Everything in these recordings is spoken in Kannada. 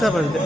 ನಮಸ್ಕಾರ ಬಂದಿದ್ದೆ.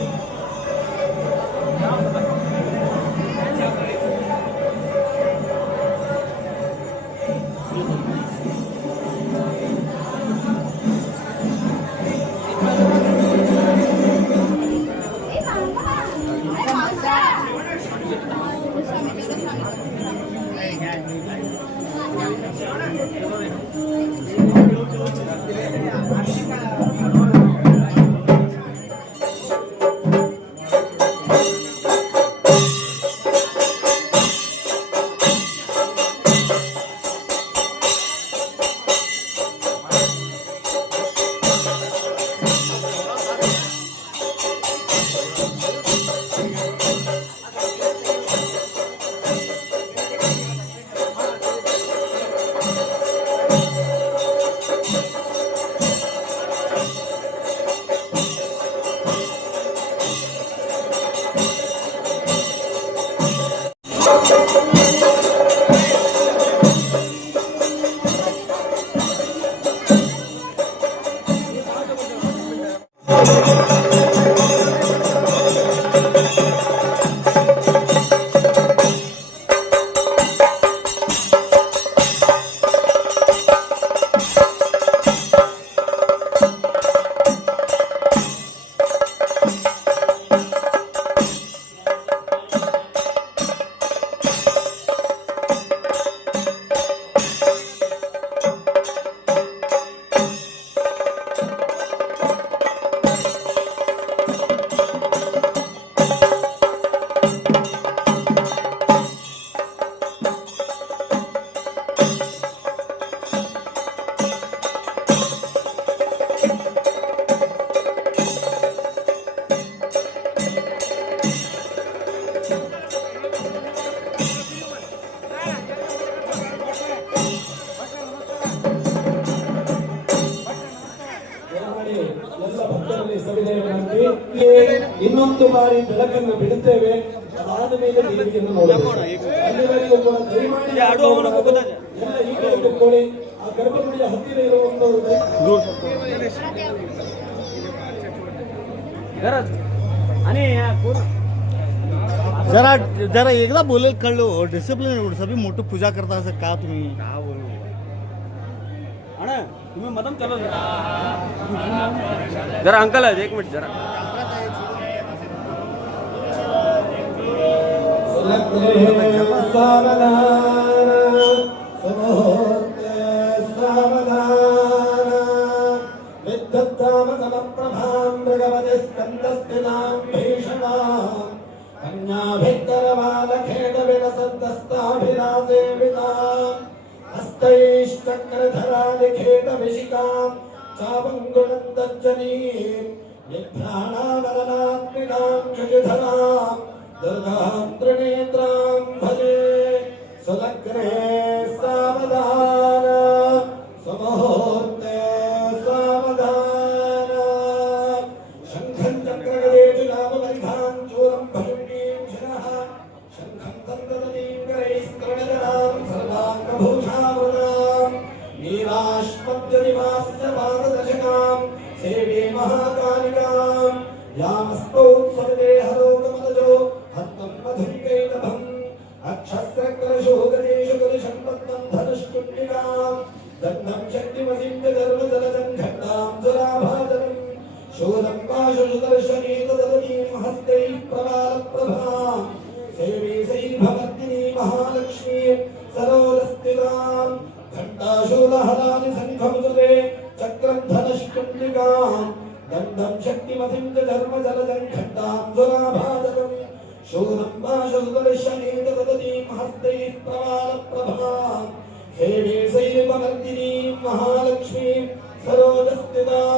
ಇನ್ನೊಂದು ಬಾರಿ ಬೆಳಕನ್ನು ಬಿಡುತ್ತೇವೆ. ಅದಾದ ಮೇಲೆ ದೇವಿಯನ್ನು ನೋಡಬಹುದು. ಅಲ್ಲಿವರೆಗೂ ದಯಮಾಡಿ ಎಲ್ಲ ಈ ಕಡೆ ಕೂತ್ಕೊಳ್ಳಿ. ಆ ಗರ್ಭಗುಡಿಯ ಹತ್ತಿರ ಇರುವಂತವರು जरा जरा एकदा बोलेल कळलो डिसिप्लिन सभी मोठं पूजा करता असं का तुम्ही तुम्ही मदम चलो जरा अंकल आहे 1 मिनिट जरा हस्तैश्चक्रधरालिखेटविशिकां चापङ्गुणन्तर्जनीं निभ्राणावरणात्मिकां शशिधरां दुर्गां त्रिनेत्रां भजे सुलग्ने सावधान सुमुहूर्ते सावधान शङ्खं चक्रगदेषु नामवरिधां चूरं भजुनीं शिरः शङ्खं तन्दनीं करैस्त्रणजनां सर्वाङ्गभूषावृतां नीलाश्मद्यनिवास्य पाददशकां सेवे महाकालिकां यामस्तोत्सवते हरोकमलजो हत्तं मधुरिकैटभम् अक्षस्रकलशोगदेषु कलुषम्पत्तं धनुष्कुण्डिकां दग्धं शक्तिमसिं च गर्वजलजं घट्टां जलाभाजनं शूलं पाशुदर्शनी तदनीं हस्तैः प्रवालप्रभां सेवे सैर्भवर्तिनी महालक्ष्मीं सरोरस्थितां घण्टाशूलहरानि शङ्खमुदरे चक्रं धनुष्कुण्डिकां दण्डं शक्तिमसिं च धर्मजलजं घट्टां जलाभाजनं शूलं पाशुदर्शनी तदनीं हस्तैः प्रवालप्रभां सेवे सैर्भवर्तिनी महालक्ष्मीं सरोरस्थितां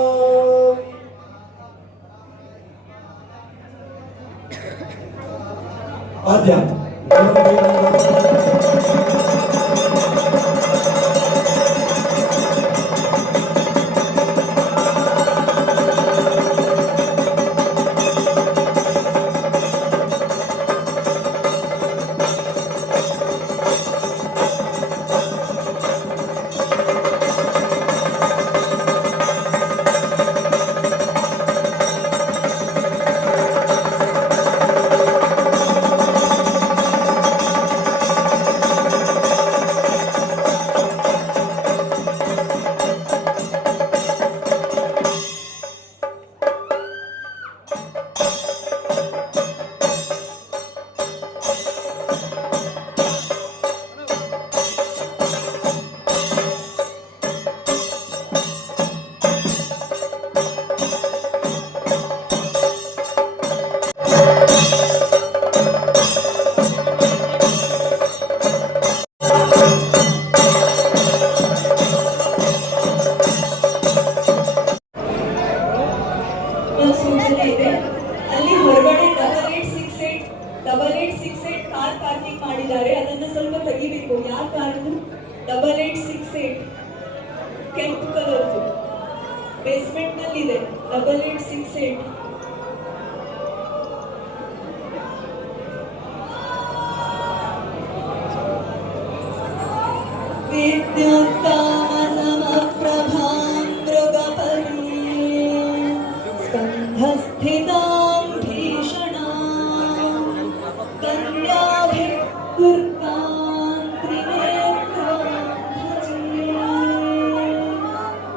ಪಾರ್ಕಿಂಗ್ ಮಾಡಿದ್ದಾರೆ, ಅದನ್ನ ಸ್ವಲ್ಪ ತೆಗಿಬೇಕು. ಯಾವ ಕಾರು? 8868 ಕೆಂಪು ಕಲರ್ ಬೇಸ್ಮೆಂಟ್ ನಲ್ಲಿ ಇದೆ. 8868 विद्युत्तामसमप्रभां मृगपरीं स्कन्धस्थितां भीषणां कन्याभिर्दुर्गां त्रिनेत्रां भजे।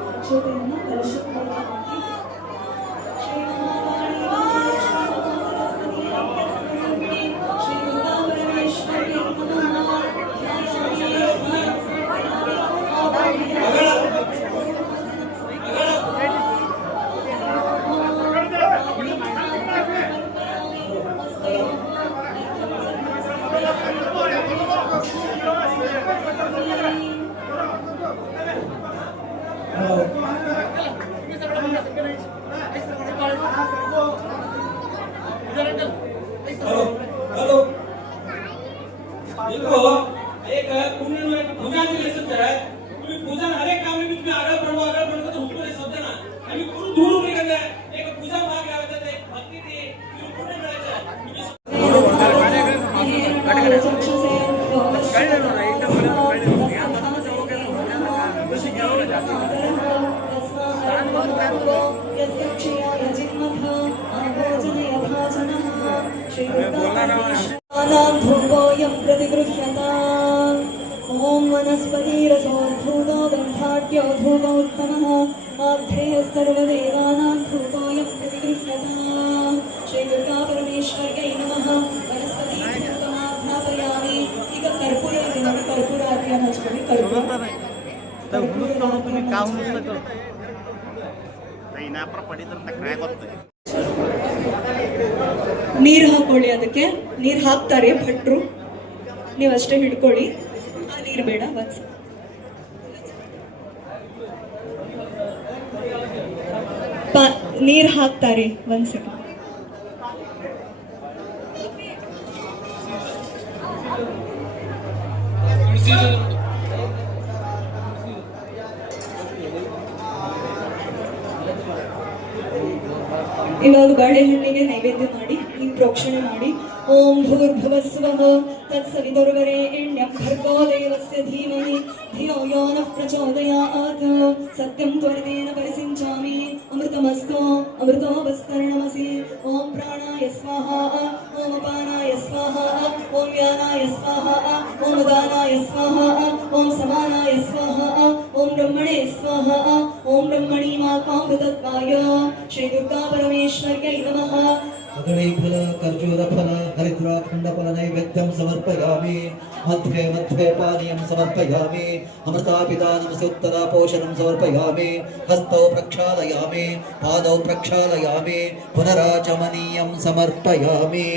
अक्षतेन कलशं भजामि। हेलो देखो एक पुण्य में एक पूजा भी ले सकते हैं। तुम्ही पूजा हर एक काम में तुम्ही आगळ पडतो तो हुकूम नाही शब्द ना आम्ही खूप दूर उभी करते एक पूजा भाग लावायचा ते भक्ती ती तुम्ही पुण्य मिळायचं धूपोऽयं प्रतिगृह्यताम्। ॐ वनस्पतिरसोद्भूतो गन्धाढ्यो धूपोत्तमः आद्धेयः सर्वदेवानां धूपोऽयं प्रतिगृह्यताम्। श्रीदुर्गा परमेश्वर्यै नमः। वनस्पतिधूपमाध्यापयामि। ಈಗ ಕರ್ಪೂರ ಇದೆ ನೋಡಿ, ಕರ್ಪೂರ ಹಾಕಿ ಹಚ್ಕೊಳ್ಳಿ. ಕರ್ಪೂರ ನೀರು ಹಾಕೊಳ್ಳಿ. ಅದಕ್ಕೆ ನೀರು ಹಾಕ್ತಾರೆ ಭಟ್ರು, ನೀವಷ್ಟೇ ಹಿಡ್ಕೊಳ್ಳಿ. ಆ ನೀರು ಬೇಡ, ಬಸ್ ನೀರು ಹಾಕ್ತಾರೆ. ಒಂದ್ ಸೆಕೆಂಡ್. ಇವಾಗ ಬಾಳೆಹಣ್ಣಿಗೆ ನೈವೇದ್ಯ ಮಾಡಿ ಹಿಂಗ್ ಪ್ರೋಕ್ಷಣೆ ಮಾಡಿ. ಓಂ ಭೂರ್ಭುವಸ್ವಃ ತತ್ಸವಿತುರ್ವರೆಣ್ಯಂ ಭರ್ಗೋ ದೇವಸ್ಯ ಧೀಮಹಿ ಧಿಯೋ ಯೋ ನಃ ಪ್ರಚೋದಯಾತ್. ಸತ್ಯಂ ತ್ವರಿತೇನ ಪರಿಸಿಂಚಾಮಿ ಅಮೃತಮಸ್ತು ಅಮೃತೋಪಸ್ತರಣಮಸಿ. ಓಂ ಪ್ರಾಣಾಯ ಸ್ವಾಹಾ ಓಂ ಅಪಾನಾಯ ಸ್ವಾಹಾ ಓಂ ವ್ಯಾನಾಯ ಸ್ವಾಹಾ ಓಂ ಉದಾನಾಯ ಸ್ವಾಹಾ ಓಂ ಸಮಾನಾಯ ಸ್ವಾಹಾ ಓಂ ಬ್ರಹ್ಮಣೇ ಸ್ವಾಹಾ ಓಂ ಬ್ರಹ್ಮಣೀಮಾತ್ಮಾಮೃತತ್ವಾಯ. ಶ್ರೀ ದುರ್ಗಾ परमेश्वर्यै नमः। फल खर्जूर फल हरिद्राखंड फल नैवेद्यं समर्पयामि। मध्ये मध्ये पानीयं समर्पयामि। अमृतापिदानं उत्तरा पोषणं समर्पयामि। हस्तौ प्रक्षालयामि, पादौ प्रक्षालयामि, पुनराचमनीयं समर्पयामि।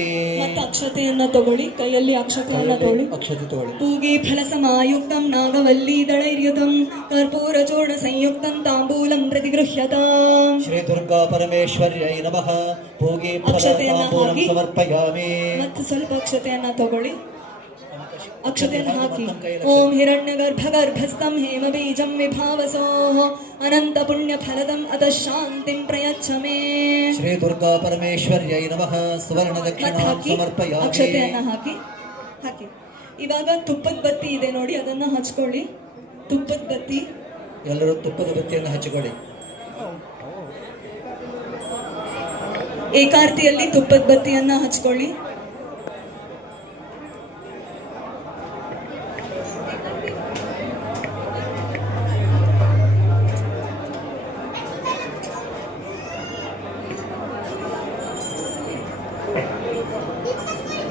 ಮತ್ತೆ ಅಕ್ಷತೆಯನ್ನು ತಗೊಳ್ಳಿ, ಕೈಯಲ್ಲಿ ಅಕ್ಷತೆಯನ್ನು ತಗೊಳ್ಳಿ. ಅಕ್ಷತೆ ತಗೊಳ್ಳಿ. पूगी फलसमायुक्तं नागवल्ली दलैर्युतं कर्पूर चूर्ण संयुक्तं ताम्बूलं प्रतिगृह्यताम्। श्री दुर्गा परमेश्वर्यै नमः। पूगी फल ताम्बूलं समर्पयामि। ಮತ್ತೆ ಸ್ವಲ್ಪ ಅಕ್ಷತೆಯನ್ನು ತಗೊಳ್ಳಿ, ಅಕ್ಷತೆಯನ್ನು ಹಾಕಿ. ಓಂ ಹಿರಣ್ಯಗರ್ಭಗರ್ಭಸ್ಥಂ ಹೇಮಬೀಜಂ ವಿಭಾವಸೋಃ ಅನಂತ ಪುಣ್ಯ ಫಲದಂ ಅತಃ ಶಾಂತಿಂ ಪ್ರಯಚ್ಛ ಮೇ. ಶ್ರೀ ದುರ್ಗಾ ಪರಮೇಶ್ವರ್ಯೈ ನಮಃ. ಸುವರ್ಣ ದಕ್ಷಿಣಾಂ ಸಮರ್ಪಯಾಮಿ. ಅಕ್ಷತೆಯನ್ನು ಹಾಕಿ. ಇವಾಗ ತುಪ್ಪದ ಬತ್ತಿ ಇದೆ ನೋಡಿ, ಅದನ್ನ ಹಚ್ಕೊಳ್ಳಿ. ತುಪ್ಪದ ಬತ್ತಿ, ಎಲ್ಲರೂ ತುಪ್ಪದ ಬತ್ತಿಯನ್ನು ಹಚ್ಚಿಕೊಳ್ಳಿ. ಏಕಾರ್ತಿಯಲ್ಲಿ ತುಪ್ಪದ ಬತ್ತಿಯನ್ನ ಹಚ್ಕೊಳ್ಳಿ.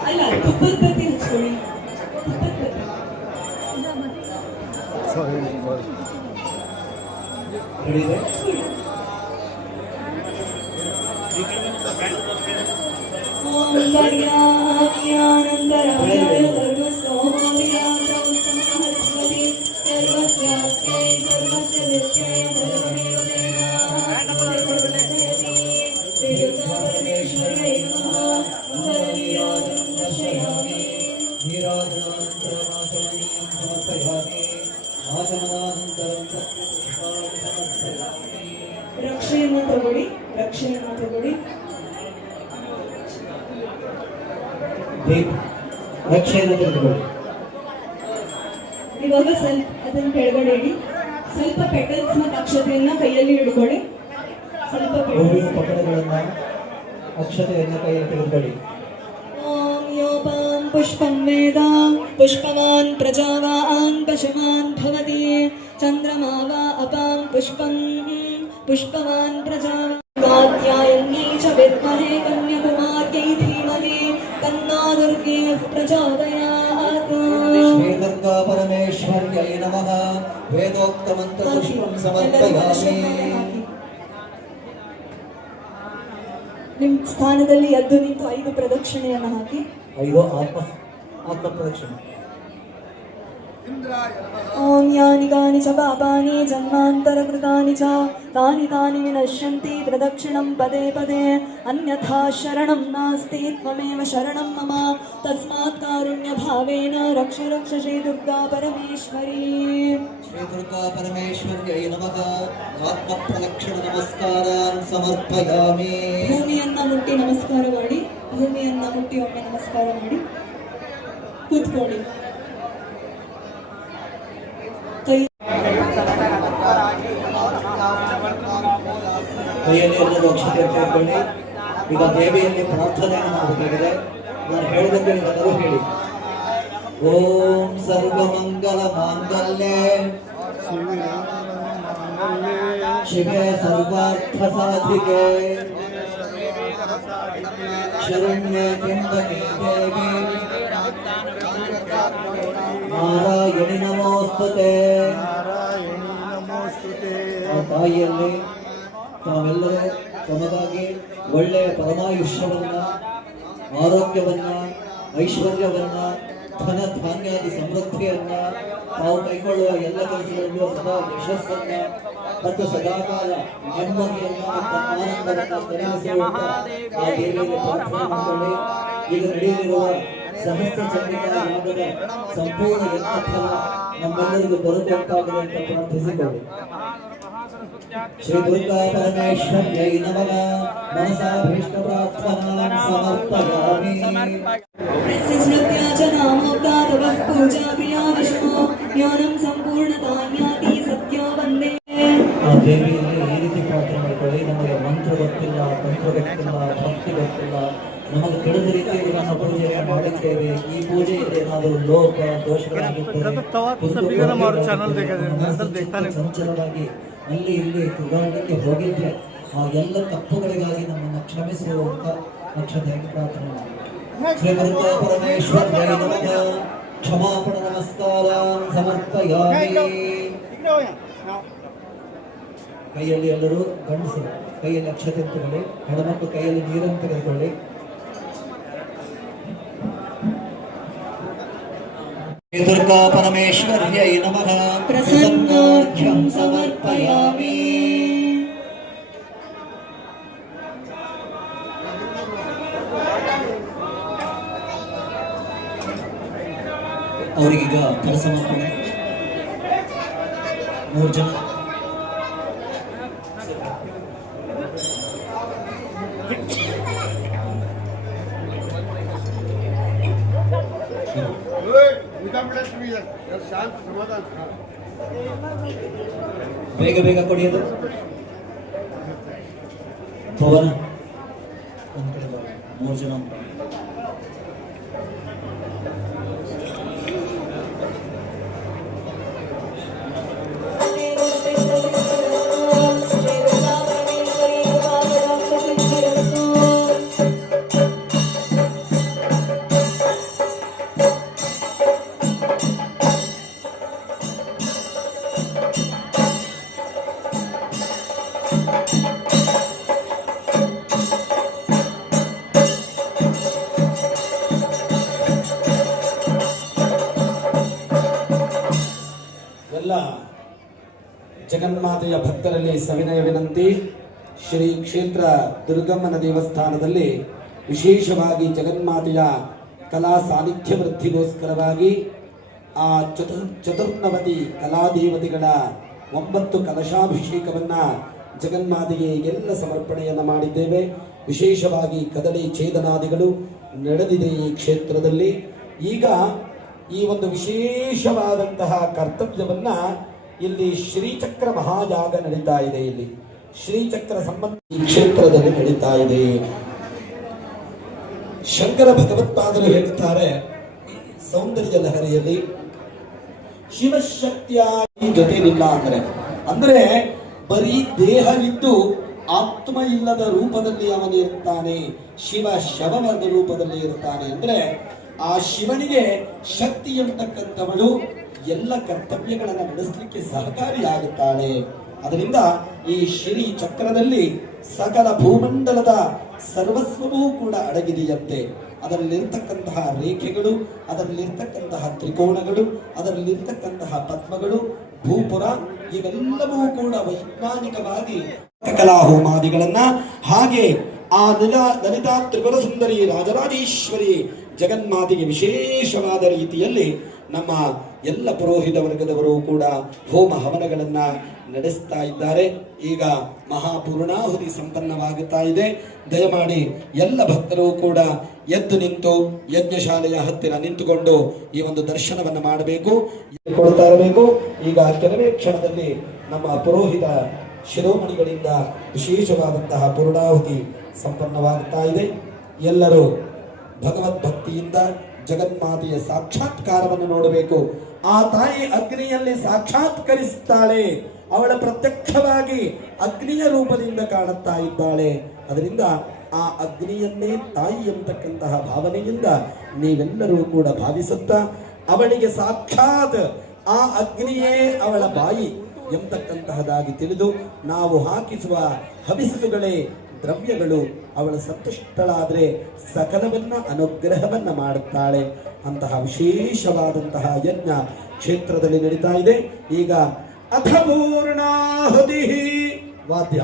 ಅಲ್ಲ, ತುಪ್ಪದ ಬತ್ತಿ ಹಚ್ಕೊಳ್ಳಿ. ತುಪ್ಪದ ಬತ್ತಿ ಓಂ ವರ್ಯಾಜ್ಞಾನಂದರಾಯ ಸರ್ವಸೋಮವ್ಯಾತ್ರೌತ್ತಮಹತ್ವದಿ ಸರ್ವಸ್ಯಾಸ್ಯೈ ಸರ್ವಸ್ಯ ನಿತ್ಯೈ ಸರ್ವದೇವದೇವಾನಾಂ ಶ್ರೀ ದುರ್ಗಾ ಪರಮೇಶ್ವರ್ಯೈ ನಮಃ. ಮಂಗಲಂ ದರ್ಶಯಾಮಿ. ಪುಷ್ಪಾರ್ಚನಾನಂತರಂ ಪುಷ್ಪಾಣಿ ಸಮರ್ಪಯಾಮಿ. ರಕ್ಷೆಯನ್ನ ತಗೊಳ್ಳಿ, ರಕ್ಷೆಯನ್ನ ತಗೊಳ್ಳಿ. ದೀಪ ರಕ್ಷೆಯನ್ನು ತೆಗೆದುಕೊಳ್ಳಿ. ಇವಾಗ ಸ್ವಲ್ಪ ಅದನ್ನ ಕೆಳಗಡೆ ಇಡಿ. ಸ್ವಲ್ಪ ಪೆಟಲ್ಸ್ ಮತ್ತು ಅಕ್ಷತೆಯನ್ನ ಕೈಯಲ್ಲಿ ಹಿಡ್ಕೊಳ್ಳಿ. ಸ್ವಲ್ಪ ಹೂವಿನ ಪೆಟಲ್ಸ್. ಪಕಡಗಳನ್ನ ಅಕ್ಷತೆಯನ್ನು ಕೈಯಲ್ಲಿ ತೆಗೆದುಕೊಳ್ಳಿ. ಓಂ ಯೋಪಾಂ ಪುಷ್ಪಂ ವೇದ ಪುಷ್ಪವಾನ್ ಪ್ರಜಾವಾನ್ ಪಶುಮಾನ್ ಭವತಿ ಚಂದ್ರಮಾ ವಾ ಅಪಾಂ ಪುಷ್ಪಂ ಪುಷ್ಪವಾನ್ ಪ್ರಜಾವಾನ್ ಕಾತ್ಯಾಯನ್ಯೈ ಚ ವಿದ್ಮಹೇ ಕನ್ಯಾಕುಮಾರ್ಯೈ ಧೀಮಹಿ ತನ್ನೋ ದುರ್ಗೇಃ ಪ್ರಚೋದಯಾತ್. ಶ್ರೀ ದುರ್ಗಾ ಪರಮೇಶ್ವರ್ಯೈ ನಮಃ. ವೇದೋಕ್ತ ಮಂತ್ರ ಪುಷ್ಪಂ ಸಮರ್ಪಯಾಮಿ. ನಿಮ್ಮ ಸ್ಥಾನದಲ್ಲಿ ಎದ್ದು ನಿಂತು 5 ಪ್ರದಕ್ಷಿಣೆಯನ್ನು ಹಾಕಿ. 5 ಆತ್ಮ ಪ್ರದಕ್ಷಿಣೆ. ಓಂ ಯಾನಿ ಕಾನಿ ಚ ಪಾಪಾನಿ ಜನ್ಮಾಂತರಕೃತಾನಿ ಚ ತಾನಿ ತಾನಿ ವಿನಶ್ಯಂತಿ ಪ್ರದಕ್ಷಿಣಂ ಪದೇ ಪದೇ ಅನ್ಯಥಾ ಶರಣಂ ನಾಸ್ತಿ ತ್ವಮೇವ ಶರಣಂ ಮಮ ತಸ್ಮಾತ್ ಕಾರುಣ್ಯ ಭಾವೇನ ರಕ್ಷ ರಕ್ಷ ಶ್ರೀ ದುರ್ಗಾ ಪರಮೇಶ್ವರಿ. ಶ್ರೀ ದುರ್ಗಾ ಪರಮೇಶ್ವರ್ಯೈ ನಮಃ. ಆತ್ಮ ಪ್ರದಕ್ಷಿಣ ನಮಸ್ಕಾರಾನ್ ಸಮರ್ಪಯಾಮಿ. ಭೂಮಿಯನ್ನ ಮುಟ್ಟಿ ನಮಸ್ಕಾರ ಮಾಡಿ. ಭೂಮಿಯನ್ನ ಮುಟ್ಟಿ ಒಮ್ಮೆ ನಮಸ್ಕಾರ ಮಾಡಿ. ಕೂತ್ಕೊಳ್ಳಿ. ಕೈ ಕೈಯಲ್ಲಿ ಎಲ್ಲರೂ ಅಕ್ಷತೆ ತೆಗೆದುಕೊಳ್ಳಿ. ಈಗ ದೇವಿಯಲ್ಲಿ ಪ್ರಾರ್ಥನೆಯನ್ನು ಮಾಡಬೇಕಾಗಿದೆ. ನಾನು ಹೇಳಿದಂಗೆ ಎಲ್ಲರೂ ಹೇಳಿ. ಓಂ ಸರ್ವಮಂಗಲ ಮಾಂಗಲ್ಯೆ ಶಿವೆ ಸರ್ವಾರ್ಥ ಸಾಧಿಕೆ ಶರಣ್ಯೆ ತ್ರ್ಯಂಬಕೆ ದೇವಿ ನಾರಾಯಣಿ ನಮೋಸ್ತುತೆ. ಆ ತಾಯಿಯಲ್ಲಿ ತಾವೆಲ್ಲರೂ ತಮಗಾಗಿ ಒಳ್ಳೆಯ ಪರಮಾಯುಷ್ಯವನ್ನ, ಆರೋಗ್ಯವನ್ನ, ಐಶ್ವರ್ಯವನ್ನ, ಧನ ಧಾನ್ಯಾದಿ ಸಮೃದ್ಧಿಯನ್ನ, ತಾವು ಕೈಗೊಳ್ಳುವ ಎಲ್ಲ ಕೆಲಸಗಳಲ್ಲೂ ಸದಾ ಯಶಸ್ಸನ್ನ ಮತ್ತು ಸದಾಕಾಲ ನೆಮ್ಮದಿಯನ್ನ ಮತ್ತು ಆನಂದವನ್ನ ಕರುಣಿಸುವಂತ ಆ ದೇವಿಯಲ್ಲಿ ಪ್ರಾರ್ಥನೆ ಮಾಡಿಕೊಳ್ಳಿ. ಈಗ ನಡೆಯಲಿರುವ ಸಹಸ್ರ ಚಂದ್ರಿಕಾ ಯಾಗದ ಸಂಪೂರ್ಣ ಯಜ್ಞ ಫಲ ನಮ್ಮೆಲ್ಲರಿಗೂ ದೊರೆತಂತಾಗಲಿ ಅಂತ ಪ್ರಾರ್ಥಿಸಿಕೊಳ್ಳಿ. ಶ್ರೀ ದುರ್ಗಾ ಪರಮೇಶ್ವರ್ಯೈ ನಮಃ. ಮನಸಾ ಭೀಷ್ಟ ಪ್ರಾರ್ಥನಾಂ ಸಮರ್ಪಯಾಮಿ. ಪ್ರಸಿದ್ಧತ್ಯಾಜನಾಮೋಕ್ತಾದವಃ ಪೂಜಾ ಕ್ರಿಯಾದಿಶೋ ಜ್ಞಾನಂ ಸಂಪೂರ್ಣತಾನ್ಯಾತಿ ಸತ್ಯೋ ವಂದೇ. ಆ ದೇವಿಯಲ್ಲಿ ಈ ರೀತಿ ಪ್ರಾರ್ಥನೆ ಮಾಡಿಕೊಳ್ಳಿ. ನಮಗೆ ಮಂತ್ರ ಗೊತ್ತಿಲ್ಲ, ತಂತ್ರ ಗೊತ್ತಿಲ್ಲ, ಭಕ್ತಿ ಗೊತ್ತಿಲ್ಲ, ನಮಗೆ ತಿಳಿದ ರೀತಿಯಲ್ಲಿ ನಮ್ಮ ಪೂಜೆಯನ್ನು ಮಾಡುತ್ತೇವೆ. ಈ ಪೂಜೆಯಲ್ಲಿ ಏನಾದರೂ ಲೋಕ ದೋಷಗಳಾಗುತ್ತದೆ, ಸಂಚಲವಾಗಿ ಅಲ್ಲಿ ಇಲ್ಲಿ ತಿರುಗಾಡಲಿಕ್ಕೆ ಹೋಗಿದ್ರೆ ಆ ಎಲ್ಲ ತಪ್ಪುಗಳಿಗಾಗಿ ನಮ್ಮನ್ನು ಕ್ಷಮಿಸುವಂತ ನಕ್ಷತೆಯಾಗಿ ಪ್ರಾರ್ಥನೆ ಮಾಡಿ. ಶ್ರೀ ದುರ್ಗಾ ಪರಮೇಶ್ವರ್ಯೈ ನಮಃ. ಕ್ಷಮಾಪಣ ನಮಸ್ಕಾರಾನ್ ಸಮರ್ಪಯಾಮಿ. ಕೈಯಲ್ಲಿ ಎಲ್ಲರೂ ಗಂಡಸರು ಕೈಯಲ್ಲಿ ಅಕ್ಷತೆ ತಗೊಳ್ಳಿ. ಹೆಣ್ಮಕ್ಳು ಕೈಯಲ್ಲಿ ನೀರನ್ನು ತೆಗೆದುಕೊಳ್ಳಿ. ಶ್ರೀ ದುರ್ಗಾ ಪರಮೇಶ್ವರ್ಯೈ ನಮಃ. ಪ್ರಸನ್ನಾರ್ಘ್ಯಂ ಸಮರ್ಪಯಾಮಿ. ಅವರಿಗೀಗ ಫಲ ಸಮರ್ಪಣೆ. 3 ಜನ ಬೇಗ ಬೇಗ ಕೊಡಿಯೋದು. ಪವನ 3 ಜನ ಎಲ್ಲ ಜಗನ್ಮಾತೆಯ ಭಕ್ತರಲ್ಲಿ ಸವಿನಯ ವಿನಂತಿ. ಶ್ರೀ ಕ್ಷೇತ್ರ ದುರ್ಗಮ್ಮನ ದೇವಸ್ಥಾನದಲ್ಲಿ ವಿಶೇಷವಾಗಿ ಜಗನ್ಮಾತೆಯ ಕಲಾ ಸಾನ್ನಿಧ್ಯ ವೃದ್ಧಿಗೋಸ್ಕರವಾಗಿ ಆ ಚತುರ್ನವತಿ ಕಲಾದೇವತೆಗಳ 9 ಕಲಶಾಭಿಷೇಕವನ್ನ ಜಗನ್ಮಾತೆಗೆ ಎಲ್ಲ ಸಮರ್ಪಣೆಯನ್ನ ಮಾಡಿದ್ದೇವೆ. ವಿಶೇಷವಾಗಿ ಕದಳಿ ಛೇದನಾದಿಗಳು ನಡೆದಿದೆ ಈ ಕ್ಷೇತ್ರದಲ್ಲಿ. ಈಗ ಈ ಒಂದು ವಿಶೇಷವಾದಂತಹ ಕರ್ತವ್ಯವನ್ನ ಇಲ್ಲಿ ಶ್ರೀಚಕ್ರ ಮಹಾಯಾಗ ನಡೀತಾ ಇದೆ. ಇಲ್ಲಿ ಶ್ರೀಚಕ್ರ ಸಂಬಂಧ ಈ ಕ್ಷೇತ್ರದಲ್ಲಿ ನಡೀತಾ ಇದೆ. ಶಂಕರ ಭಗವತ್ಪಾದರು ಹೇಳುತ್ತಾರೆ ಸೌಂದರ್ಯ ಲಹರಿಯಲ್ಲಿ, ಶಿವಶಕ್ತಿಯ ಜೊತೆಲಿಲ್ಲ ಅಂದ್ರೆ ಬರೀ ದೇಹವಿದ್ದು ಆತ್ಮ ಇಲ್ಲದ ರೂಪದಲ್ಲಿ ಅವನು ಇರ್ತಾನೆ, ಶಿವ ಶವದ ರೂಪದಲ್ಲಿ ಇರ್ತಾನೆ. ಅಂದ್ರೆ ಆ ಶಿವನಿಗೆ ಶಕ್ತಿ ಎಂತಕ್ಕಂಥವಳು ಎಲ್ಲ ಕರ್ತವ್ಯಗಳನ್ನು ನಡೆಸಲಿಕ್ಕೆ ಸಹಕಾರಿಯಾಗುತ್ತಾಳೆ. ಅದರಿಂದ ಈ ಶ್ರೀ ಚಕ್ರದಲ್ಲಿ ಸಕಲ ಭೂಮಂಡಲದ ಸರ್ವಸ್ವವೂ ಕೂಡ ಅಡಗಿದೆಯಂತೆ. ಅದರಲ್ಲಿರ್ತಕ್ಕಂತಹ ರೇಖೆಗಳು, ಅದರಲ್ಲಿರ್ತಕ್ಕಂತಹ ತ್ರಿಕೋಣಗಳು, ಅದರಲ್ಲಿರ್ತಕ್ಕಂತಹ ಪದ್ಮಗಳು, ಭೂಪುರ ಇವೆಲ್ಲವೂ ಕೂಡ ವೈಜ್ಞಾನಿಕವಾಗಿ ಕಲಾ ಹೋಮಾದಿಗಳನ್ನ, ಹಾಗೆ ಆ ಲಲಿತಾ ತ್ರಿಪುರ ಸುಂದರಿ ರಾಜರಾಜೇಶ್ವರಿ ಜಗನ್ಮಾತೆಗೆ ವಿಶೇಷವಾದ ರೀತಿಯಲ್ಲಿ ನಮ್ಮ ಎಲ್ಲ ಪುರೋಹಿತ ವರ್ಗದವರು ಕೂಡ ಹೋಮ ಹವನಗಳನ್ನ ನಡೆಸ್ತಾ ಇದ್ದಾರೆ. ಈಗ ಮಹಾಪೂರ್ಣಾಹುತಿ ಸಂಪನ್ನವಾಗುತ್ತಾ ಇದೆ. ದಯಮಾಡಿ ಎಲ್ಲ ಭಕ್ತರು ಕೂಡ ಎದ್ದು ನಿಂತು ಯಜ್ಞಶಾಲೆಯ ಹತ್ತಿರ ನಿಂತುಕೊಂಡು ಈ ಒಂದು ದರ್ಶನವನ್ನು ಮಾಡಬೇಕು, ಕೊಡ್ತಾ ಇರಬೇಕು. ಈಗ ಕೆಲವೇ ಕ್ಷಣದಲ್ಲಿ ನಮ್ಮ ಪುರೋಹಿತ ಶಿರೋಮಣಿಗಳಿಂದ ವಿಶೇಷವಾದಂತಹ ಪೂರ್ಣಾಹುತಿ ಸಂಪನ್ನವಾಗುತ್ತಾ ಇದೆ. ಎಲ್ಲರೂ ಭಗವದ್ಭಕ್ತಿಯಿಂದ ಜಗನ್ಮಾತೆಯ ಸಾಕ್ಷಾತ್ಕಾರವನ್ನು ನೋಡಬೇಕು. ಆ ತಾಯಿ ಅಗ್ನಿಯಲ್ಲಿ ಸಾಕ್ಷಾತ್ಕರಿಸುತ್ತಾಳೆ, ಅವಳ ಪ್ರತ್ಯಕ್ಷವಾಗಿ ಅಗ್ನಿಯ ರೂಪದಿಂದ ಕಾಣುತ್ತಾ ಇದ್ದಾಳೆ. ಅದರಿಂದ ಆ ಅಗ್ನಿಯನ್ನೇ ತಾಯಿ ಎಂಬತಕ್ಕಂತಹ ಭಾವನೆಯಿಂದ ನೀವೆಲ್ಲರೂ ಕೂಡ ಭಾವಿಸುತ್ತಾ ಅವಳಿಗೆ ಸಾಕ್ಷಾತ್ ಆ ಅಗ್ನಿಯೇ ಅವಳ ಬಾಯಿ ಎಂಬತಕ್ಕಂತಹದಾಗಿ ತಿಳಿದು ನಾವು ಹಾಕಿಸುವ ಹವಿಸ್ಸುಗಳೇ ದ್ರವ್ಯಗಳು. ಅವಳ ಸಂತುಷ್ಟಳಾದ್ರೆ ಸಕಲವನ್ನ ಅನುಗ್ರಹವನ್ನ ಮಾಡುತ್ತಾಳೆ. ಅಂತಹ ವಿಶೇಷವಾದಂತಹ ಯಜ್ಞ ಕ್ಷೇತ್ರದಲ್ಲಿ ನಡೀತಾ ಇದೆ. ಈಗ ಅಥಪೂರ್ಣಾಹುತಿ ವಾದ್ಯ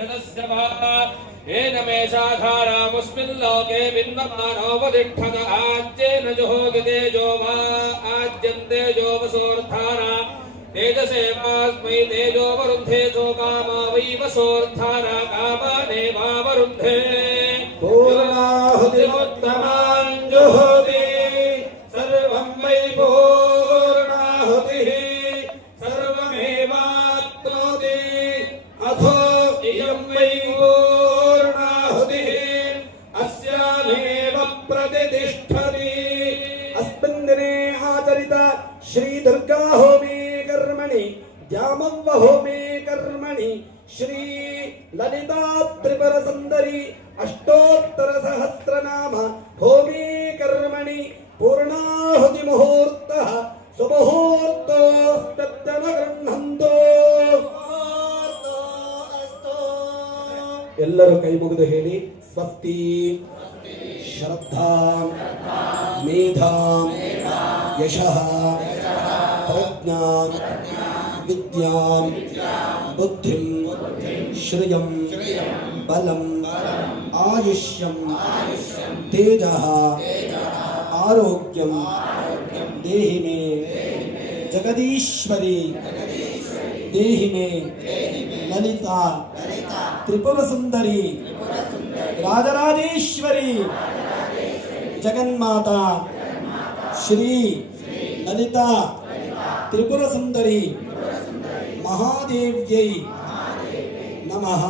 धृतस्य वा येन मे शाखारामुस्मिन् लोके बिन्वमानोपतिष्ठत आज्येन जुहोति तेजो वा आज्यन्ते जोवसोऽर्थाना तेजसेवास्मै तेजो वरुन्धे सो कामा वै वसोऽर्थाना कामानेवावरुन्धे पूर्णाहुतिमुत्तमां जुहोति सर्वं वै पूर्णाहुतिः सर्वमेवाप्नोति अथो इयं वै पूर्णाहुतिः अस्यामेव प्रतिष्ठति अस्मिन् दिने आचरित श्री दुर्गा होमे कर्मणि द्यामव्व होमे कर्मणि श्री ललिता त्रिपुर सुंदरी अष्टोत्तर सहस्रनाम होमे कर्मणि पूर्णाहुति मुहूर्तः सुमुहूर्तोस्तन्न गृह्णन्तु ಎಲ್ಲರೂ ಕೈ ಮುಗಿದು ಹೇಳಿ ಸ್ವಸ್ತಿ ಶ್ರದ್ಧಾಂ ಮೇಧಾಂ ಯಶಃ ಪ್ರಜ್ಞಾಂ ವಿದ್ಯಾಂ ಬುದ್ಧಿಂ ಶ್ರಿಯಂ ಬಲಂ ಆಯುಷ್ಯಂ ತೇಜಃ ಆರೋಗ್ಯಂ ದೇಹಿ ಮೇ ಜಗದೀಶ್ವರಿ ದೇಹಿ ಮೇ ಲಲಿತಾ त्रिपुर सुंदरी राजराजेश्वरी जगन्माता श्री ललिता त्रिपुर सुंदरी महादेव्यै नमः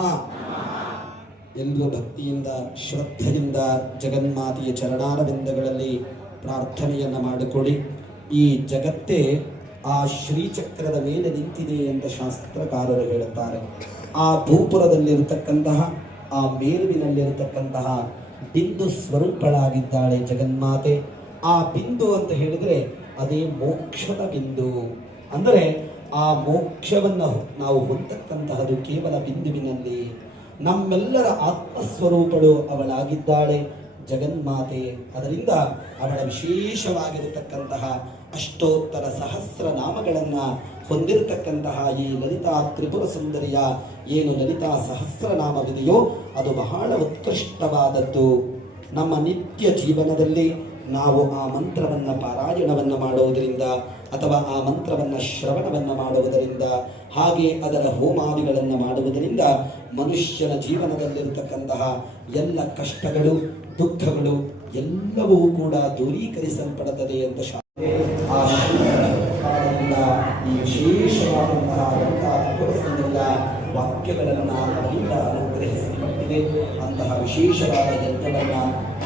ಎಲ್ಲರೂ ಭಕ್ತಿಯಿಂದ ಶ್ರದ್ಧೆಯಿಂದ ಜಗನ್ಮಾತೆಯ ಚರಣಾರವಿಂದಗಳಲ್ಲಿ ಪ್ರಾರ್ಥನೆಯನ್ನ ಮಾಡಿಕೊಳ್ಳಿ. ಈ ಜಗತ್ತೇ ಆ ಶ್ರೀಚಕ್ರದ ಮೇಲೆ ನಿಂತಿದೆ ಅಂತ ಶಾಸ್ತ್ರಕಾರರು ಹೇಳುತ್ತಾರೆ. ಆ ಭೂಪುರದಲ್ಲಿರತಕ್ಕಂತಹ ಆ ಮೇರುವಿನಲ್ಲಿರತಕ್ಕಂತಹ ಬಿಂದು ಸ್ವರೂಪಳಾಗಿದ್ದಾಳೆ ಜಗನ್ಮಾತೆ. ಆ ಬಿಂದು ಅಂತ ಹೇಳಿದ್ರೆ ಅದೇ ಮೋಕ್ಷದ ಬಿಂದು. ಅಂದರೆ ಆ ಮೋಕ್ಷವನ್ನು ನಾವು ಹೊಂದತಕ್ಕಂತಹದ್ದು ಕೇವಲ ಬಿಂದುವಿನಲ್ಲಿ. ನಮ್ಮೆಲ್ಲರ ಆತ್ಮಸ್ವರೂಪಳು ಅವಳಾಗಿದ್ದಾಳೆ ಜಗನ್ಮಾತೆ. ಅದರಿಂದ ಅವಳ ವಿಶೇಷವಾಗಿರತಕ್ಕಂತಹ ಅಷ್ಟೋತ್ತರ ಸಹಸ್ರ ನಾಮಗಳನ್ನ ಹೊಂದಿರತಕ್ಕಂತಹ ಈ ಲಲಿತಾ ತ್ರಿಪುರ ಸುಂದರಿಯ ಏನು ಲಲಿತಾ ಸಹಸ್ರನಾಮವಿದೆಯೋ ಅದು ಬಹಳ ಉತ್ಕೃಷ್ಟವಾದದ್ದು. ನಮ್ಮ ನಿತ್ಯ ಜೀವನದಲ್ಲಿ ನಾವು ಆ ಮಂತ್ರವನ್ನ ಪಾರಾಯಣವನ್ನ ಮಾಡುವುದರಿಂದ ಅಥವಾ ಆ ಮಂತ್ರವನ್ನ ಶ್ರವಣವನ್ನ ಮಾಡುವುದರಿಂದ ಹಾಗೆ ಅದರ ಹೋಮಾದಿಗಳನ್ನು ಮಾಡುವುದರಿಂದ ಮನುಷ್ಯನ ಜೀವನದಲ್ಲಿರತಕ್ಕಂತಹ ಎಲ್ಲ ಕಷ್ಟಗಳು ದುಃಖಗಳು ಎಲ್ಲವೂ ಕೂಡ ದೂರೀಕರಿಸಲ್ಪಡುತ್ತದೆ ಅಂತ ಆ ಶ್ರೀಕಾರದಿಂದ ಈ ವಿಶೇಷವಾದಂತಹ ವಾಕ್ಯಗಳನ್ನು ಅವರಿಂದ ಅನುಗ್ರಹಿಸಲ್ಪಟ್ಟಿದೆ. ಅಂತಹ ವಿಶೇಷವಾದ ಯಜ್ಞವನ್ನ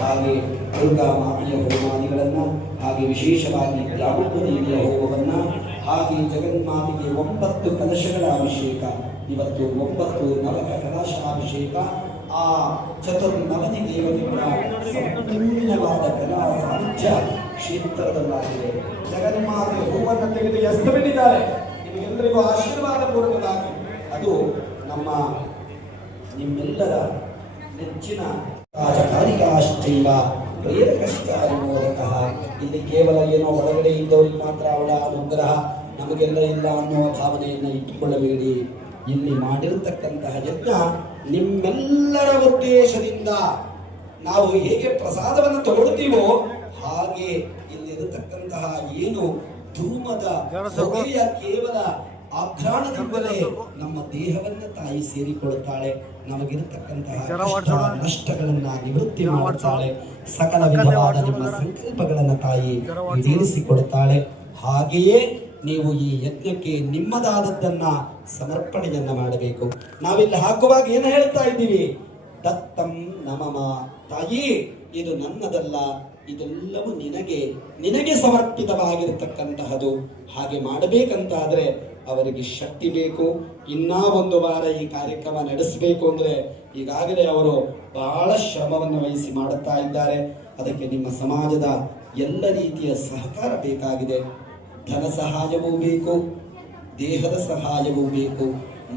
ಹಾಗೆ ದುರ್ಗಾ ಮಾತೆಯ ಹೋಮಾದಿಗಳನ್ನ ಹಾಗೆ ವಿಶೇಷವಾಗಿ ದ್ಯಾಮವ್ವ ದೇವಿಯ ಹೋಮವನ್ನ ಹಾಗೆ ಜಗನ್ಮಾತೆಗೆ 9 ಕಲಶಗಳ ಅಭಿಷೇಕ. ಇವತ್ತು 9 ನವಕ ಕಲಶಾಭಿಷೇಕ. ಆ ಚತುರ್ನವತಿ ದೇವತೆಗಳ ಸಂಪೂರ್ಣವಾದ ಕಲಾ ಸಾಹಿತ್ಯ ಕ್ಷೇತ್ರದಲ್ಲಾಗಿದೆ. ಜಗನ್ಮಾತೆ ಹೂವನ್ನು ತೆಗೆದು ಎಷ್ಟು ಬಿಟ್ಟಿದ್ದಾರೆ. ನಿಮಗೆಲ್ಲರಿಗೂ ಆಶೀರ್ವಾದ ಪೂರ್ವಕವಾಗಿ ಅದು ನಮ್ಮ ನಿಮ್ಮೆಲ್ಲರ ನೆಚ್ಚಿನ ರಾಜಕಾರಿಕಾಶ್ಚೈವ ಪ್ರೇರಕಶ್ಚ ವಿಮೋದಕಃ. ಇಲ್ಲಿ ಕೇವಲ ಏನೋ ಹೊರಗಡೆ ಇದ್ದವರಿಗೆ ಮಾತ್ರ ಅವಳ ಅನುಗ್ರಹ ನಮಗೆಲ್ಲ ಇಲ್ಲ ಅನ್ನುವ ಭಾವನೆಯನ್ನು ಇಟ್ಟುಕೊಳ್ಳಬೇಡಿ. ಇಲ್ಲಿ ಮಾಡಿರತಕ್ಕಂತಹ ಯಜ್ಞ ನಿಮ್ಮೆಲ್ಲರ ಉದ್ದೇಶದಿಂದ ನಾವು ಹೇಗೆ ಪ್ರಸಾದವನ್ನು ತಗೊಳ್ತೀವೋ ಹಾಗೆ ಇಲ್ಲಿರತಕ್ಕಂತಹ ಏನು ಧೂಮದ ಹೊಗೆಯ ಕೇವಲ ಆಘ್ರಾಣದಿಂದಲೇ ನಮ್ಮ ದೇಹವನ್ನು ತಾಯಿ ಸೇರಿಕೊಳ್ಳುತ್ತಾಳೆ. ನಮಗಿರತಕ್ಕಂತಹ ನಷ್ಟಗಳನ್ನ ನಿವೃತ್ತಿ ಮಾಡುತ್ತಾಳೆ. ಸಕಲ ವಿಧವಾದ ನಿಮ್ಮ ಸಂಕಲ್ಪಗಳನ್ನು ತಾಯಿ ಈಡೇರಿಸಿಕೊಡುತ್ತಾಳೆ. ಹಾಗೆಯೇ ನೀವು ಈ ಯಜ್ಞಕ್ಕೆ ನಿಮ್ಮದಾದದ್ದನ್ನ ಸಮರ್ಪಣೆಯನ್ನ ಮಾಡಬೇಕು. ನಾವಿಲ್ಲಿ ಹಾಕುವಾಗ ಏನು ಹೇಳ್ತಾ ಇದ್ದೀವಿ? ದತ್ತಂ ನಮಮ. ತಾಯಿ, ಇದು ನನ್ನದಲ್ಲ, ಇದೆಲ್ಲವೂ ನಿನಗೆ ಸಮರ್ಪಿತವಾಗಿರತಕ್ಕಂತಹದು. ಹಾಗೆ ಮಾಡಬೇಕಂತಾದ್ರೆ ಅವರಿಗೆ ಶಕ್ತಿ ಬೇಕು. ಇನ್ನೂ 1 ವಾರ ಈ ಕಾರ್ಯಕ್ರಮ ನಡೆಸಬೇಕು ಅಂದ್ರೆ ಈಗಾಗಲೇ ಅವರು ಬಹಳ ಶ್ರಮವನ್ನು ವಹಿಸಿ ಮಾಡುತ್ತಾ ಇದ್ದಾರೆ. ಅದಕ್ಕೆ ನಿಮ್ಮ ಸಮಾಜದ ಎಲ್ಲ ರೀತಿಯ ಸಹಕಾರ ಬೇಕಾಗಿದೆ. ಧನ ಸಹಾಯವೂ ಬೇಕು, ದೇಹದ ಸಹಾಯವೂ ಬೇಕು,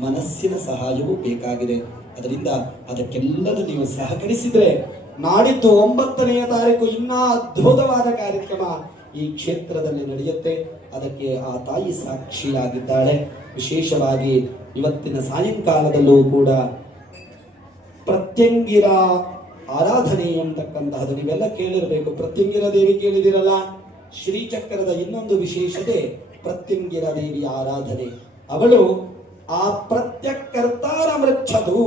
ಮನಸ್ಸಿನ ಸಹಾಯವೂ ಬೇಕಾಗಿದೆ. ಅದರಿಂದ ಅದಕ್ಕೆಲ್ಲದೂ ನೀವು ಸಹಕರಿಸಿದ್ರೆ ನಾಡಿದ್ದು 9ನೇ ತಾರೀಕು ಇನ್ನೂ ಅದ್ಭುತವಾದ ಕಾರ್ಯಕ್ರಮ ಈ ಕ್ಷೇತ್ರದಲ್ಲಿ ನಡೆಯುತ್ತೆ. ಅದಕ್ಕೆ ಆ ತಾಯಿ ಸಾಕ್ಷಿಯಾಗಿದ್ದಾಳೆ. ವಿಶೇಷವಾಗಿ ಇವತ್ತಿನ ಸಾಯಂಕಾಲದಲ್ಲೂ ಕೂಡ ಪ್ರತ್ಯಂಗಿರ ಆರಾಧನೆ ಅಂತಕ್ಕಂತಹದ್ದು ನೀವೆಲ್ಲ ಕೇಳಿರ್ಬೇಕು. ಪ್ರತ್ಯಂಗಿರ ದೇವಿ ಕೇಳಿದಿರಲ್ಲ. ಶ್ರೀಚಕ್ರದ ಇನ್ನೊಂದು ವಿಶೇಷತೆ ಪ್ರತ್ಯಂಗಿರ ದೇವಿಯ ಆರಾಧನೆ. ಅವಳು ಆ ಪ್ರತ್ಯಕರ್ತಾರ ಮೃಚ್ಛತು,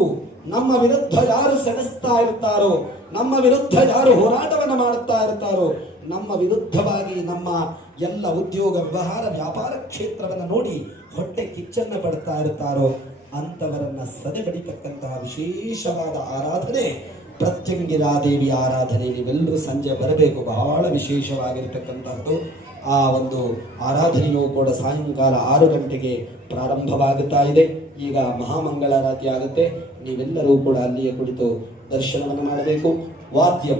ನಮ್ಮ ವಿರುದ್ಧ ಯಾರು ಸೆಣಸ್ತಾ ಇರ್ತಾರೋ, ನಮ್ಮ ವಿರುದ್ಧ ಯಾರು ಹೋರಾಟವನ್ನು ಮಾಡುತ್ತಾ ಇರ್ತಾರೋ, ನಮ್ಮ ವಿರುದ್ಧವಾಗಿ ನಮ್ಮ ಎಲ್ಲ ಉದ್ಯೋಗ ವ್ಯವಹಾರ ವ್ಯಾಪಾರ ಕ್ಷೇತ್ರವನ್ನು ನೋಡಿ ಹೊಟ್ಟೆ ಕಿಚ್ಚನ್ನ ಪಡ್ತಾ ಇರ್ತಾರೋ ಅಂತವರನ್ನ ಸದೆಬಡಿತಕ್ಕಂತಹ ವಿಶೇಷವಾದ ಆರಾಧನೆ ಪ್ರತ್ಯಂಗಿರಾದೇವಿಯ ಆರಾಧನೆ. ನೀವೆಲ್ಲರೂ ಸಂಜೆ ಬರಬೇಕು, ಬಹಳ ವಿಶೇಷವಾಗಿರ್ತಕ್ಕಂಥದ್ದು. ಆ ಒಂದು ಆರಾಧನೆಯು ಕೂಡ ಸಾಯಂಕಾಲ 6 ಗಂಟೆಗೆ ಪ್ರಾರಂಭವಾಗುತ್ತಾ ಇದೆ. ಈಗ ಮಹಾಮಂಗಳಾರತಿ ಆಗುತ್ತೆ. ನೀವೆಲ್ಲರೂ ಕೂಡ ಅಲ್ಲಿಯೇ ಕುಳಿತು ದರ್ಶನವನ್ನು ಮಾಡಬೇಕು. ವಾದ್ಯ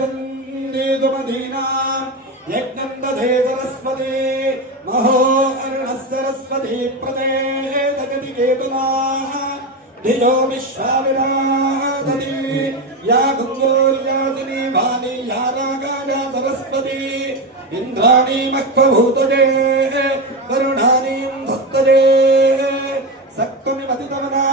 ವಂದೇದುಮದೀನಾ ಯಜ್ಞಂ ದಧೇ ಸರಸ್ವತಿ ಮಹೋ ಅರುಣಃ ಸರಸ್ವತಿ ಪ್ರದೇ ಜಗದಿಗೇತುನಾ ಧಿಯೋ ವಿಶ್ವಾವಿರಾಧತಿ ಯಾ ಗುಂಗೋರ್ಯಾದಿನಿ ವಾಣಿ ಯಾ ರಾಗಾಯ ಸರಸ್ವತಿ ಇಂದ್ರಾಣಿ ಮಕ್ವಭೂತಜೇ ಕರುಣಾನೀಂ ಭಕ್ತಜೇ ಸಕ್ತಮಿ ಮತಿತಮನಾ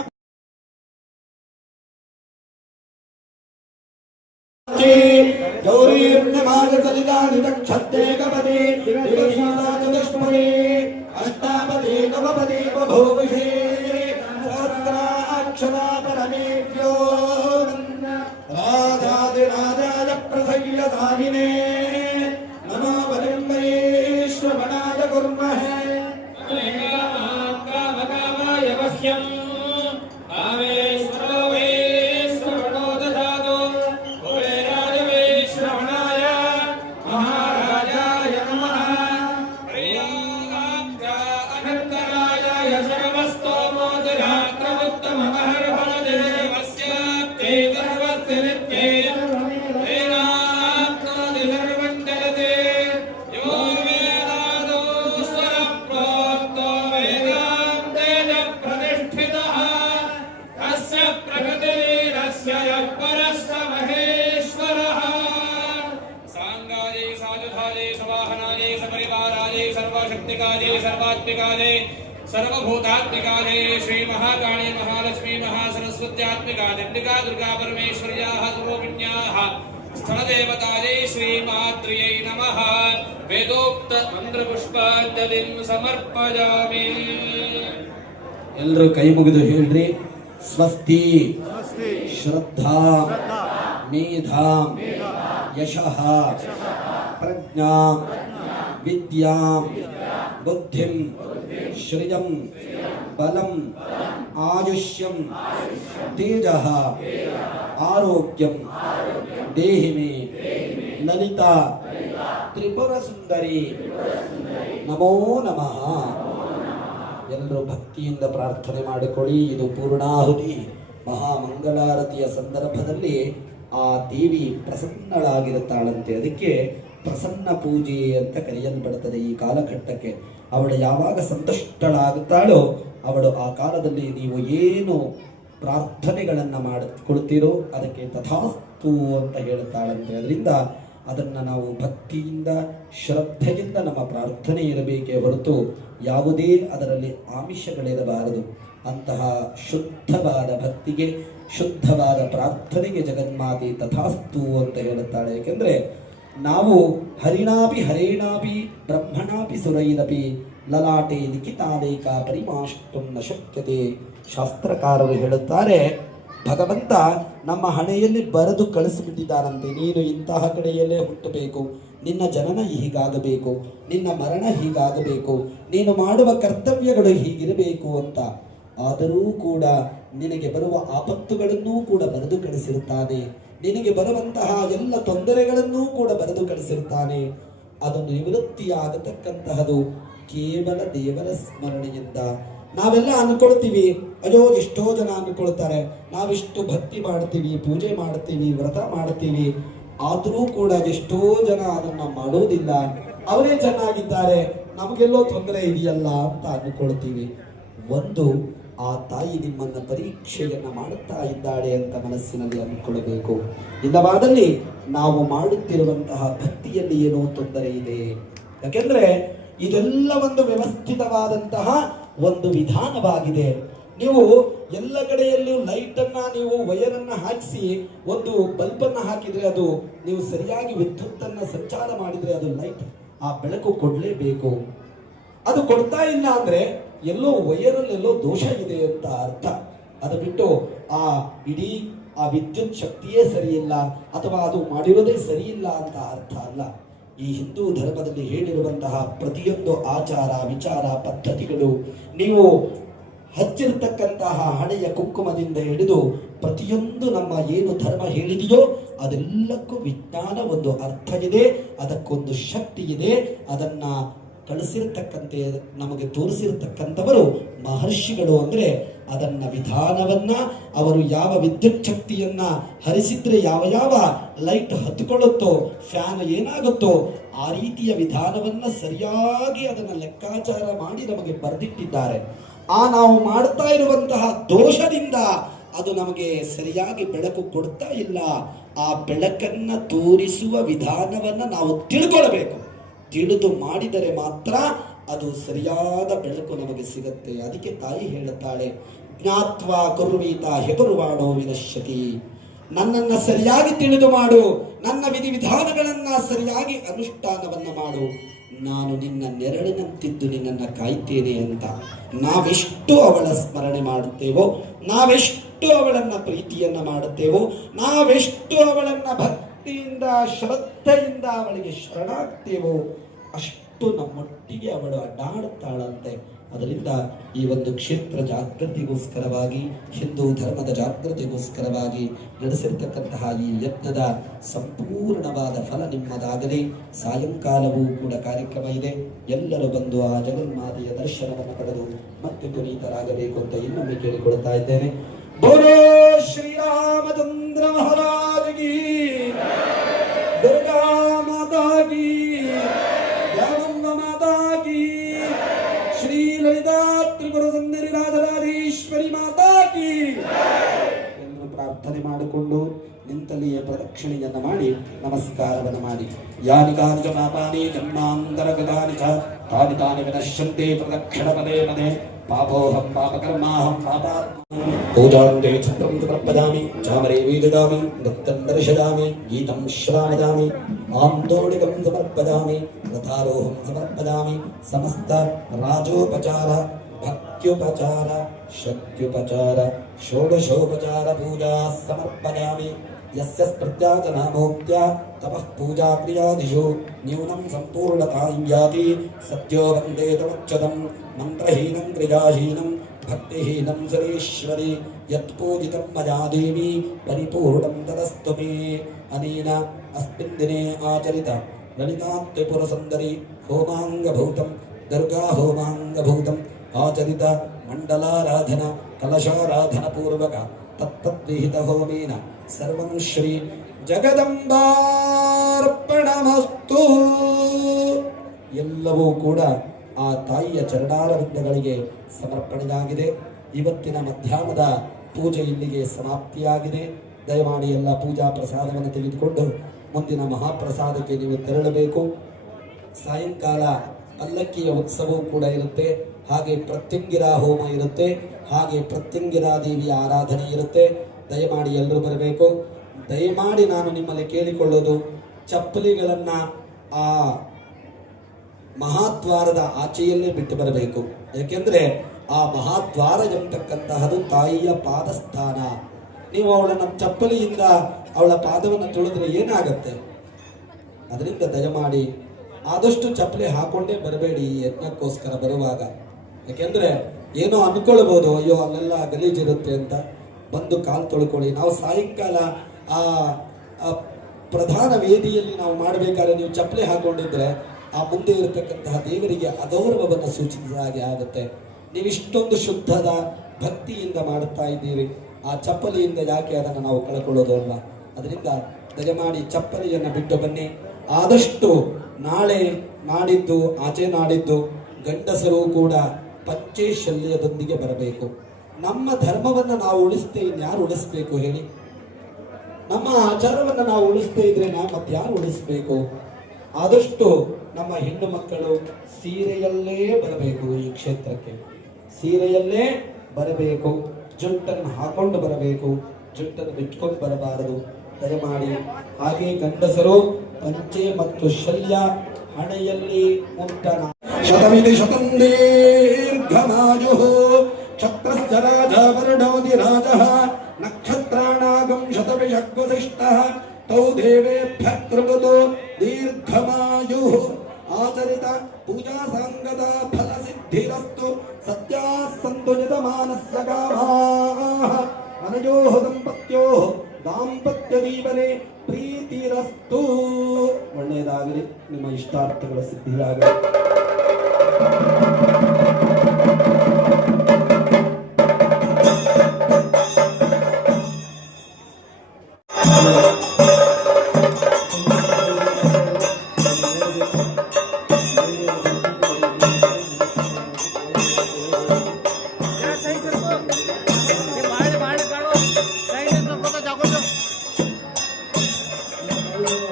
ಗೌರೀರ್ನಮಾಯ ಸಲಿಲಾನಿ ದಕ್ಷತೆ ಗಪತಿ ದಿವಸೀಸಾ ಚತುಷ್ಪದಿ ಅಷ್ಟಾಪದಿ ನವಪದಿ ಬಭೂವಿಷೇ ಸಹಸ್ರಾಕ್ಷರಾ ಪರಮೇಭ್ಯೋ ರಾಜಾದಿರಾಜಾಯ ಪ್ರಸಯ್ಯಸಾಹಿನೇ ನಮೋ ಬಲಿಂಬೈ ಶ್ರವಣಾಯ ಕುರ್ಮಹೇ ಕಾಮಕಾಮಾಯ ವಹ್ಯಂ ಕಾಮೇಶ್ವರೋ ವೈ ಶ್ರವಣೋ ದದಾತು ಕುಬೇರಾಯ ವೈ ಶ್ರವಣಾಯ ಮಹಾರಾಜಾಯ ನಮಃ ಪ್ರಿಯಾಂಗಾಂಗ ಅನಂತರಾಯ ಸರ್ವಸ್ತೋಮೋದರಾತ್ರಮುತ್ತಮಮಹರ್ಭಣದೇವಸ್ಯ ತೇ ಸರ್ವಸ್ಯ ನಿತ್ಯೇ ವೇದಾತ್ಮಾದಿಸರ್ವಂಡಲತೆ ಯೋ ವೇದಾದೋ ಸ್ವರಪ್ರೋಕ್ತೋ ವೇದಾಂತೇನ ಪ್ರತಿಷ್ಠಿತಃ ತಸ್ಯ ಪ್ರಗತಿರಸ್ಯ ಯಃ ಪರಸ್ಸ ಮಹೇಶ್ವರಃ ಸಾಂಗಾಯೇ ಸಾಧುಧಾಯೇ ಸವಾಹನಾಯೇ ಸಪರಿವಾರಾಯೇ ಸರ್ವಶಕ್ತಿಕಾಯೇ ಸರ್ವಾತ್ಮಿಕಾಯೇ सर्वभूतात्मिकाले श्री महाकाली महालक्ष्मी महासरस्वत्यात्मिकादिका दुर्गा परमेश्वर्याः स्वरूपिण्याः स्थलदेवतायै श्रीमात्र्यै नमः वेदोक्त मंत्रपुष्पांजलिं समर्पयामि ಎಲ್ಲರೂ ಕೈ ಮುಗಿದು ಹೇಳ್ರಿ ಸ್ವಸ್ತಿ ಶ್ರದ್ಧಾ ಮೇಧಾ ಯಶಃ ಪ್ರಜ್ಞಾ ವಿದ್ಯಾ ಬುದ್ಧಿಂ ಶ್ರಿಯಂ ಬಲಂ ಆಯುಷ್ಯಂ ತೇಜಃ ಆರೋಗ್ಯಂ ದೇಹಿ ಮೇ ಲಲಿತಾ ತ್ರಿಪುರ ಸುಂದರಿ ನಮೋ ನಮಃ. ಎಲ್ಲರೂ ಭಕ್ತಿಯಿಂದ ಪ್ರಾರ್ಥನೆ ಮಾಡಿಕೊಳ್ಳಿ. ಇದು ಪೂರ್ಣಾಹುತಿ ಮಹಾಮಂಗಳಾರತಿಯ ಸಂದರ್ಭದಲ್ಲಿ ಆ ದೇವಿ ಪ್ರಸನ್ನಳಾಗಿರುತ್ತಾಳಂತೆ. ಅದಕ್ಕೆ ಪ್ರಸನ್ನ ಪೂಜೆ ಅಂತ ಕರೆಯಲ್ಪಡುತ್ತದೆ. ಈ ಕಾಲಘಟ್ಟಕ್ಕೆ ಅವಳು ಯಾವಾಗ ಸಂತುಷ್ಟಳಾಗುತ್ತಾಳೋ ಅವಳು ಆ ಕಾಲದಲ್ಲಿ ನೀವು ಏನು ಪ್ರಾರ್ಥನೆಗಳನ್ನು ಮಾಡಿಕೊಳ್ತೀರೋ ಅದಕ್ಕೆ ತಥಾಸ್ತು ಅಂತ ಹೇಳುತ್ತಾಳಂತೆ. ಅದರಿಂದ ಅದನ್ನು ನಾವು ಭಕ್ತಿಯಿಂದ ಶ್ರದ್ಧೆಯಿಂದ ನಮ್ಮ ಪ್ರಾರ್ಥನೆ ಇರಬೇಕೇ ಹೊರತು ಯಾವುದೇ ಅದರಲ್ಲಿ ಆಮಿಷಗಳಿರಬಾರದು. ಅಂತಹ ಶುದ್ಧವಾದ ಭಕ್ತಿಗೆ ಶುದ್ಧವಾದ ಪ್ರಾರ್ಥನೆಗೆ ಜಗನ್ಮಾತೆ ತಥಾಸ್ತು ಅಂತ ಹೇಳುತ್ತಾಳೆ. ಏಕೆಂದರೆ ನಾವು ಹರಿಣಾಪಿ ಹರೇಣಾಪಿ ಬ್ರಹ್ಮಣಾಪಿ ಸುರೈರಪಿ ಲಲಾಟೆ ಲಿಖಿತಾಲೇಖ ಪರಿಮಾಷ್ಟುಂ ನ ಶಕ್ಯತೆ. ಶಾಸ್ತ್ರಕಾರರು ಹೇಳುತ್ತಾರೆ, ಭಗವಂತ ನಮ್ಮ ಹಣೆಯಲ್ಲಿ ಬರೆದು ಕಳಿಸಿಬಿಟ್ಟಿದ್ದಾರಂತೆ. ನೀನು ಇಂತಹ ಕಡೆಯಲ್ಲೇ ಹುಟ್ಟಬೇಕು, ನಿನ್ನ ಜನನ ಹೀಗಾಗಬೇಕು, ನಿನ್ನ ಮರಣ ಹೀಗಾಗಬೇಕು, ನೀನು ಮಾಡುವ ಕರ್ತವ್ಯಗಳು ಹೀಗಿರಬೇಕು ಅಂತ. ಆದರೂ ಕೂಡ ನಿನಗೆ ಬರುವ ಆಪತ್ತುಗಳನ್ನೂ ಕೂಡ ಬರೆದು ಕಳಿಸಿರುತ್ತಾನೆ. ನಿನಗೆ ಬರುವಂತಹ ಎಲ್ಲ ತೊಂದರೆಗಳನ್ನೂ ಕೂಡ ಬರೆದು ಕಳಿಸಿರುತ್ತಾನೆ. ಅದು ನಿವೃತ್ತಿಯಾಗತಕ್ಕಂತಹದು ಕೇವಲ ದೇವರ ಸ್ಮರಣೆಯಿಂದ. ನಾವೆಲ್ಲ ಅನ್ಕೊಳ್ತೀವಿ, ಅಯ್ಯೋ ಎಷ್ಟೋ ಜನ ಅನ್ಕೊಳ್ತಾರೆ, ನಾವಿಷ್ಟು ಭಕ್ತಿ ಮಾಡ್ತೀವಿ, ಪೂಜೆ ಮಾಡ್ತೀವಿ, ವ್ರತ ಮಾಡ್ತೀವಿ, ಆದರೂ ಕೂಡ ಎಷ್ಟೋ ಜನ ಅದನ್ನ ಮಾಡೋದಿಲ್ಲ. ಅವರೇ ಚೆನ್ನಾಗಿದ್ದಾರೆ, ನಮಗೆಲ್ಲೋ ತೊಂದರೆ ಇದೆಯಲ್ಲ ಅಂತ ಅನ್ಕೊಳ್ತೀವಿ. ಒಂದು, ಆ ತಾಯಿ ನಿಮ್ಮನ್ನ ಪರೀಕ್ಷೆಯನ್ನ ಮಾಡುತ್ತಾ ಇದ್ದಾಳೆ ಅಂತ ಮನಸ್ಸಿನಲ್ಲಿ ಅಂದುಕೊಳ್ಳಬೇಕು. ಇಲ್ಲವಾದಲ್ಲಿ ನಾವು ಮಾಡುತ್ತಿರುವಂತಹ ಭಕ್ತಿಯಲ್ಲಿ ಏನೋ ತೊಂದರೆ ಇದೆ. ಯಾಕೆಂದ್ರೆ ಇದೆಲ್ಲ ಒಂದು ವ್ಯವಸ್ಥಿತವಾದಂತಹ ಒಂದು ವಿಧಾನವಾಗಿದೆ. ನೀವು ಎಲ್ಲ ಕಡೆಯಲ್ಲೂ ಲೈಟನ್ನು ನೀವು ವೈರನ್ನು ಹಾಕಿಸಿ ಒಂದು ಬಲ್ಬನ್ನು ಹಾಕಿದರೆ ಅದು ನೀವು ಸರಿಯಾಗಿ ವಿದ್ಯುತ್ತನ್ನು ಸಂಚಾರ ಮಾಡಿದರೆ ಅದು ಲೈಟ್ ಆ ಬೆಳಕು ಕೊಡಲೇಬೇಕು. ಅದು ಕೊಡ್ತಾ ಇಲ್ಲ ಅಂದ್ರೆ ಎಲ್ಲೋ ವೈರಲ್ಲಿ ಎಲ್ಲೋ ದೋಷ ಇದೆ ಅಂತ ಅರ್ಥ. ಅದು ಬಿಟ್ಟು ಆ ಇಡೀ ಆ ವಿದ್ಯುತ್ ಶಕ್ತಿಯೇ ಸರಿಯಿಲ್ಲ ಅಥವಾ ಅದು ಮಾಡಿರೋದೇ ಸರಿಯಿಲ್ಲ ಅಂತ ಅರ್ಥ ಅಲ್ಲ. ಈ ಹಿಂದೂ ಧರ್ಮದಲ್ಲಿ ಹೇಳಿರುವಂತಹ ಪ್ರತಿಯೊಂದು ಆಚಾರ ವಿಚಾರ ಪದ್ಧತಿಗಳು, ನೀವು ಹಚ್ಚಿರ್ತಕ್ಕಂತಹ ಹಣೆಯ ಕುಂಕುಮದಿಂದ ಹಿಡಿದು ಪ್ರತಿಯೊಂದು ನಮ್ಮ ಏನು ಧರ್ಮ ಹೇಳಿದೆಯೋ ಅದೆಲ್ಲಕ್ಕೂ ವಿಜ್ಞಾನ ಒಂದು ಅರ್ಥ ಇದೆ, ಅದಕ್ಕೊಂದು ಶಕ್ತಿ ಇದೆ. ಅದನ್ನ ಕಳಿಸಿರ್ತಕ್ಕಂತೆ ನಮಗೆ ತೋರಿಸಿರ್ತಕ್ಕಂಥವರು ಮಹರ್ಷಿಗಳು. ಅಂದರೆ ಅದನ್ನ ವಿಧಾನವನ್ನ ಅವರು ಯಾವ ವಿದ್ಯುತ್ ಶಕ್ತಿಯನ್ನ ಹರಿಸಿದ್ರೆ ಯಾವ ಯಾವ ಲೈಟ್ ಹತ್ಕೊಳ್ಳುತ್ತೋ, ಫ್ಯಾನ್ ಏನಾಗುತ್ತೋ ಆ ರೀತಿಯ ವಿಧಾನವನ್ನ ಸರಿಯಾಗಿ ಅದನ್ನ ಲೆಕ್ಕಾಚಾರ ಮಾಡಿ ನಮಗೆ ಬರೆದಿಟ್ಟಿದ್ದಾರೆ. ನಾವು ಮಾಡ್ತಾ ಇರುವಂತಹ ದೋಷದಿಂದ ಅದು ನಮಗೆ ಸರಿಯಾಗಿ ಬೆಳಕು ಕೊಡ್ತಾ ಇಲ್ಲ. ಆ ಬೆಳಕನ್ನ ತೋರಿಸುವ ವಿಧಾನವನ್ನ ನಾವು ತಿಳ್ಕೊಳ್ಬೇಕು. ತಿಳಿದು ಮಾಡಿದರೆ ಮಾತ್ರ ಅದು ಸರಿಯಾದ ಬೆಳಕು ನಮಗೆ ಸಿಗುತ್ತೆ. ಅದಕ್ಕೆ ತಾಯಿ ಹೇಳುತ್ತಾಳೆ, ಜ್ಞಾತ್ವಾ ಕುರ್ವೀತ ಹೆಬರುವಾಣೋ ವಿನಶ್ಯತಿ. ನನ್ನನ್ನ ಸರಿಯಾಗಿ ತಿಳಿದು ಮಾಡು, ನನ್ನ ವಿಧಿವಿಧಾನಗಳನ್ನ ಸರಿಯಾಗಿ ಅನುಷ್ಠಾನವನ್ನ ಮಾಡು, ನಾನು ನಿನ್ನ ನೆರಳಿನಂತಿದ್ದು ನಿನ್ನನ್ನ ಕಾಯ್ತೇನೆ ಅಂತ. ನಾವೆಷ್ಟು ಅವಳ ಸ್ಮರಣೆ ಮಾಡುತ್ತೇವೋ, ನಾವೆಷ್ಟು ಅವಳನ್ನ ಪ್ರೀತಿಯನ್ನ ಮಾಡುತ್ತೇವೋ, ನಾವೆಷ್ಟು ಅವಳನ್ನ ಭಕ್ತಿಯಿಂದ ಶ್ರದ್ಧೆಯಿಂದ ಅವಳಿಗೆ ಶರಣಾಗ್ತೇವೋ ಅಷ್ಟು ನಮ್ಮೊಟ್ಟಿಗೆ ಅವಳು ಅಡ್ಡಾಡುತ್ತಾಳಂತೆ. ಅದರಿಂದ ಈ ಒಂದು ಕ್ಷೇತ್ರ ಜಾಗೃತಿಗೋಸ್ಕರವಾಗಿ, ಹಿಂದೂ ಧರ್ಮದ ಜಾಗೃತಿಗೋಸ್ಕರವಾಗಿ ನಡೆಸಿರ್ತಕ್ಕಂತಹ ಈ ಯತ್ನದ ಸಂಪೂರ್ಣವಾದ ಫಲ ನಿಮ್ಮದಾಗಲಿ. ಸಾಯಂಕಾಲವೂ ಕೂಡ ಕಾರ್ಯಕ್ರಮ ಇದೆ. ಎಲ್ಲರೂ ಬಂದು ಆ ಜಗನ್ಮಾತೆಯ ದರ್ಶನವನ್ನು ಪಡೆದು ಮತ್ತೆ ಪುನೀತರಾಗಬೇಕು ಅಂತ ಇನ್ನೊಮ್ಮೆ ಕೇಳಿಕೊಳ್ತಾ ಇದ್ದೇನೆ. ಬೋಲೋ ಶ್ರೀರಾಮಚಂದ್ರ ಮಹಾರಾಜ್ ಕಿ, ದುರ್ಗಾ ಮಾತಾ ಕಿ, ಯಾವಮ್ಮ ಮಾತಾ ಕಿ, ಶ್ರೀ ಲಲಿತಾ ತ್ರಿಪುರ ಸುಂದರಿ ರಾಜರಾಜೇಶ್ವರಿ ಮಾತಾ ಕಿ ಎಂದು ಪ್ರಾರ್ಥನೆ ಮಾಡಿಕೊಂಡು ನಿಂತಲ್ಲಿಯೇ ಪ್ರದಕ್ಷಿಣೆಯನ್ನು ಮಾಡಿ ನಮಸ್ಕಾರವನ್ನು ಮಾಡಿ. ಯಾನಿ ಕಾನಿ ಚ ಪಾಪಾನಿ ಜನ್ಮಾಂತರಗತಾನಿ ಚ ತಾನಿ ತಾನಿ ವಿನಶ್ಯಂತೆ ಪ್ರದಕ್ಷಿಣ ಪದೇ ಪದೇ ಪಾಪೋಹಂ ಪಾಪಕರ್ಮಾಹಂ ಪಾಪಾತ್ಮ ಪೂಜಾಂತೆ ಛತ್ರಂ ಸಮರ್ಪಯಾಮಿ ಚಾಮರೇ ವೇದಯಾಮಿ ನೃತ್ಯಂ ದರ್ಶಯಾಮಿ ಗೀತಂ ಶ್ರಾವಯಾಮಿ ಆಂದೋಳಿಕಂ ಸಮರ್ಪಯಾಮಿ ರಥಾರೋಹಂ ಸಮರ್ಪಯಾಮಿ ಸಮಸ್ತ ರಾಜೋಪಚಾರ ಭಕ್ತ್ಯುಪಚಾರ ಶಕ್ತ್ಯುಪಚಾರ ಷೋಡಶೋಪಚಾರ ಪೂಜಾ ಸಮರ್ಪಯಾಮಿ. ಯಸ್ಯ ಸ್ಪೃತ್ಯಾಜನಾಮೋಕ್ತ್ಯ ತಪಃ ಪೂಜಾ ಕ್ರಿಯಾದಿಷು ನ್ಯೂನಂ ಸಂಪೂರ್ಣತಾಂ ಯಾತಿ ಸತ್ಯೋ ವಂದೇ ತಮಚ್ಚದಂ ಮಂತ್ರಹೀನಂ ಕ್ರಿಯಾಹೀನಂ ಭಕ್ತಿಹೀನಂ ಸರೇಶ್ವರಿ ಯತ್ಪೂಜಿತಂ ಮಯಾ ದೇವಿ ಪರಿಪೂರ್ಣಂ ತದಸ್ತು ಮೇ. ಅನೇನ ಅಸ್ಮಿನ್ ದಿನೇ ಆಚರಿತ ಲಲಿತಾ ತ್ರಿಪುರ ಸುಂದರಿ ಹೋಮಾಂಗಭೂತಂ ದುರ್ಗಾ ಹೋಮಾಂಗಭೂತಂ ಆಚರಿತ ಮಂಡಲಾರಾಧನ ಕಲಶಾರಾಧನ ಪೂರ್ವಕ ತತ್ತದ್ವಿಹಿತ ಹೋಮೇನ ಸರ್ವಂ ಶ್ರೀ ಜಗದಂಬಾರ್ಪಣಮಸ್ತು. ಎಲ್ಲವೂ ಕೂಡ ಆ ತಾಯಿಯ ಚರಣಾರವಿಂದಗಳಿಗೆ ಸಮರ್ಪಣೆಯಾಗಿದೆ. ಇವತ್ತಿನ ಮಧ್ಯಾಹ್ನದ ಪೂಜೆ ಇಲ್ಲಿಗೆ ಸಮಾಪ್ತಿಯಾಗಿದೆ. ದಯಮಾಡಿ ಎಲ್ಲ ಪೂಜಾ ಪ್ರಸಾದವನ್ನು ತೆಗೆದುಕೊಂಡು ಮುಂದಿನ ಮಹಾಪ್ರಸಾದಕ್ಕೆ ನೀವು ತೆರಳಬೇಕು. ಸಾಯಂಕಾಲ ಪಲ್ಲಕ್ಕಿಯ ಉತ್ಸವವೂ ಕೂಡ ಇರುತ್ತೆ, ಹಾಗೆ ಪ್ರತ್ಯಂಗಿರಾ ಹೋಮ ಇರುತ್ತೆ, ಹಾಗೆ ಪ್ರತ್ಯಂಗಿರಾ ದೇವಿಯ ಆರಾಧನೆ ಇರುತ್ತೆ. ದಯಮಾಡಿ ಎಲ್ಲರೂ ಬರಬೇಕು. ದಯಮಾಡಿ ನಾನು ನಿಮ್ಮಲ್ಲಿ ಕೇಳಿಕೊಳ್ಳೋದು, ಚಪ್ಪಲಿಗಳನ್ನ ಆ ಮಹಾದ್ವಾರದ ಆಚೆಯಲ್ಲೇ ಬಿಟ್ಟು ಬರಬೇಕು. ಯಾಕೆಂದ್ರೆ ಆ ಮಹಾದ್ವಾರ ಎಂಬತಕ್ಕಂತಹದು ತಾಯಿಯ ಪಾದಸ್ಥಾನ. ನೀವು ಅವಳನ್ನ ಚಪ್ಪಲಿಯಿಂದ ಅವಳ ಪಾದವನ್ನು ತುಳಿದ್ರೆ ಏನಾಗತ್ತೆ? ಅದರಿಂದ ದಯಮಾಡಿ ಆದಷ್ಟು ಚಪ್ಪಲಿ ಹಾಕೊಂಡೇ ಬರಬೇಡಿ ಈ ಯಜ್ಞಕ್ಕೋಸ್ಕರ ಬರುವಾಗ. ಯಾಕೆಂದ್ರೆ ಏನೋ ಅನ್ಕೊಳ್ಬಹುದು, ಅಯ್ಯೋ ಅಲ್ಲೆಲ್ಲ ಗಲೀಜಿರುತ್ತೆ ಅಂತ. ಬಂದು ಕಾಲು ತೊಳ್ಕೊಳ್ಳಿ. ನಾವು ಸಾಯಂಕಾಲ ಆ ಪ್ರಧಾನ ವೇದಿಯಲ್ಲಿ ನಾವು ಮಾಡಬೇಕಾದ್ರೆ ನೀವು ಚಪ್ಪಲಿ ಹಾಕೊಂಡಿದ್ರೆ ಆ ಮುಂದೆ ಇರತಕ್ಕಂತಹ ದೇವರಿಗೆ ಅಗೌರವವನ್ನು ಸೂಚಿಸಿದ ಹಾಗೆ ಆಗುತ್ತೆ. ನೀವಿಷ್ಟೊಂದು ಶುದ್ಧದ ಭಕ್ತಿಯಿಂದ ಮಾಡುತ್ತಾ ಇದ್ದೀರಿ, ಆ ಚಪ್ಪಲಿಯಿಂದ ಯಾಕೆ ಅದನ್ನು ನಾವು ಕಳ್ಕೊಳ್ಳೋದು ಅಲ್ಲ. ಅದರಿಂದ ದಯಮಾಡಿ ಚಪ್ಪಲಿಯನ್ನು ಬಿಟ್ಟು ಬನ್ನಿ. ಆದಷ್ಟು ನಾಳೆ ನಾಡಿದ್ದು ಆಚೆ ನಾಡಿದ್ದು ಗಂಡಸರು ಕೂಡ ಪಚ್ಚೆ ಶಲ್ಯದೊಂದಿಗೆ ಬರಬೇಕು. ನಮ್ಮ ಧರ್ಮವನ್ನು ನಾವು ಉಳಿಸ್ತೇ ಇನ್ಯಾರು ಉಳಿಸ್ಬೇಕು ಹೇಳಿ? ನಮ್ಮ ಆಚಾರವನ್ನು ನಾವು ಉಳಿಸ್ತೇ ಇದ್ರೆ ನಾವು ಮತ್ತಾರು ಉಳಿಸ್ಬೇಕು? ಆದಷ್ಟು ನಮ್ಮ ಹೆಣ್ಣು ಮಕ್ಕಳು ಸೀರೆಯಲ್ಲೇ ಬರಬೇಕು. ಈ ಕ್ಷೇತ್ರಕ್ಕೆ ಸೀರೆಯಲ್ಲೇ ಬರಬೇಕು. ಜುಟ್ಟನ್ನು ಹಾಕೊಂಡು ಬರಬೇಕು, ಜುಟ್ಟನ್ನು ಬಿಟ್ಕೊಂಡು ಬರಬಾರದು. ದಯಮಾಡಿ ಹಾಗೆ ಗಂಡಸರು ಪಂಚೆ ಮತ್ತು ಶಲ್ಯ ಹಣೆಯಲ್ಲಿ ಮುಟ್ಟಣ. ಶತಮಿತಿ ಶತಂ ದೀರ್ಘಮಾಯು ಕ್ಷತ್ರಸ್ಯ ರಾಜ ವರ್ಣೋದಿ ರಾಜಃ ನಕ್ಷತ್ರಾಣಾಗಂ ಶತವಿಷಗ್ವಸಿಷ್ಠಃ ತೌ ದೇವೇಭ್ಯಃ ಕೃಪತೋ ದೀರ್ಘಮಾಯು. ಆಚರಿತ ಪೂಜಾ ಸಾಂಗತ ಫಲ ಸಿದ್ಧಿರಸ್ತು. ಸತ್ಯಾಃ ಸಂತು ಯಜಮಾನಸ್ಯ ಕಾಮಾಃ. ಅನಯೋಃ ದಂಪತ್ಯೋಃ ದಾಂಪತ್ಯ ಜೀವನೆ ಪ್ರೀತಿರಸ್ತು. ಒಳ್ಳೆಯದಾಗಲಿ, ನಿಮ್ಮ ಇಷ್ಟಾರ್ಥಗಳ ಸಿದ್ಧಿಯಾಗಲಿ.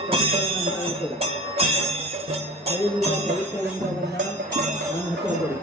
ಪವಿತ್ರವನ್ನು ಕಾಣಿಸಿದೆ. ಕೈಲಿರುವ ಪವಿತ್ರ ಲಿಂಗವನ್ನು ನನ್ನ ಹತ್ರ ಕೊಡಿ.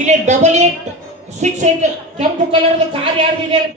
ಇಲ್ಲಿ 8868 ಕೆಂಪು ಕಲರ್ದ ಕಾರ್ ಯಾರ್ದಿದೆ?